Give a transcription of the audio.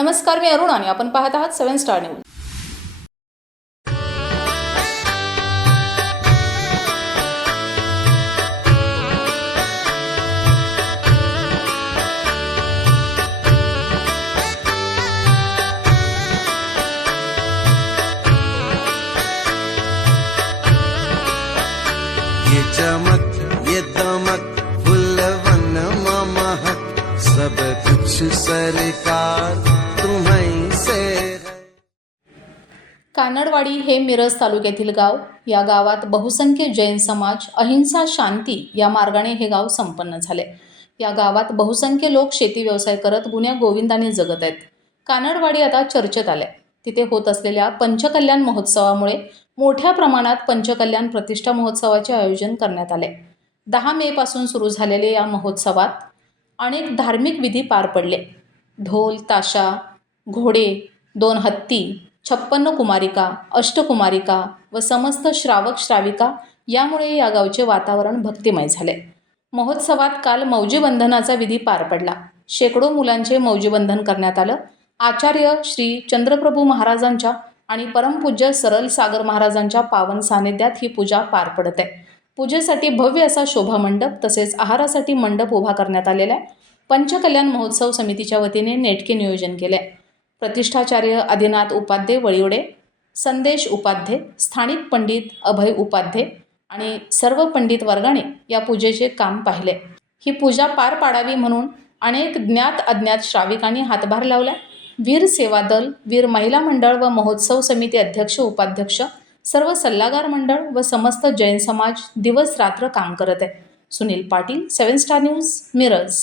नमस्कार मी अरुण आणि आपण पाहत आहात सेव्हन स्टार न्यूज. ये चमक ये दमक फुलवन महक सब कुछ सरकार कानडवाडी हे मिरज तालुक्यातील गाव. या गावात बहुसंख्य जैन समाज अहिंसा शांती या मार्गाने हे गाव संपन्न झाले. या गावात बहुसंख्य लोक शेती व्यवसाय करत गुण्या गोविंदाने जगत आहेत. कानडवाडी आता चर्चेत आले तिथे होत असलेल्या पंचकल्याण महोत्सवामुळे मोठ्या प्रमाणात पंचकल्याण प्रतिष्ठा महोत्सवाचे आयोजन करण्यात आले. दहा मे पासून सुरू झालेल्या या महोत्सवात अनेक धार्मिक विधी पार पडले. ढोल ताशा घोडे दोन हत्ती छप्पन्न कुमारिका अष्टकुमारिका व समस्त श्रावक श्राविका यामुळे या गावचे वातावरण भक्तिमय झाले. महोत्सवात काल मौजीबंधनाचा विधी पार पडला. शेकडो मुलांचे मौजीबंधन करण्यात आलं. आचार्य श्री चंद्रप्रभू महाराजांच्या आणि परमपूज्य सरल सागर महाराजांच्या पावन सानिध्यात ही पूजा पार पडत. आहे पूजेसाठी भव्य असा शोभा मंडप तसेच आहारासाठी मंडप उभा करण्यात आलेला आहे. पंचकल्याण महोत्सव समितीच्या वतीने नेटके नियोजन केले. आहे प्रतिष्ठाचार्य आदिनाथ उपाध्ये वळिवडे संदेश उपाध्ये स्थानिक पंडित अभय उपाध्ये आणि सर्व पंडित वर्गाने या पूजेचे काम पाहिले. ही पूजा पार पाडावी म्हणून अनेक ज्ञात अज्ञात श्राविकांनी हातभार लावला. वीर सेवा दल वीर महिला मंडळ व महोत्सव समिती अध्यक्ष उपाध्यक्ष सर्व सल्लागार मंडळ व समस्त जैन समाज दिवस रात्र काम करत आहे. Sunil Patil seven star news Miraj.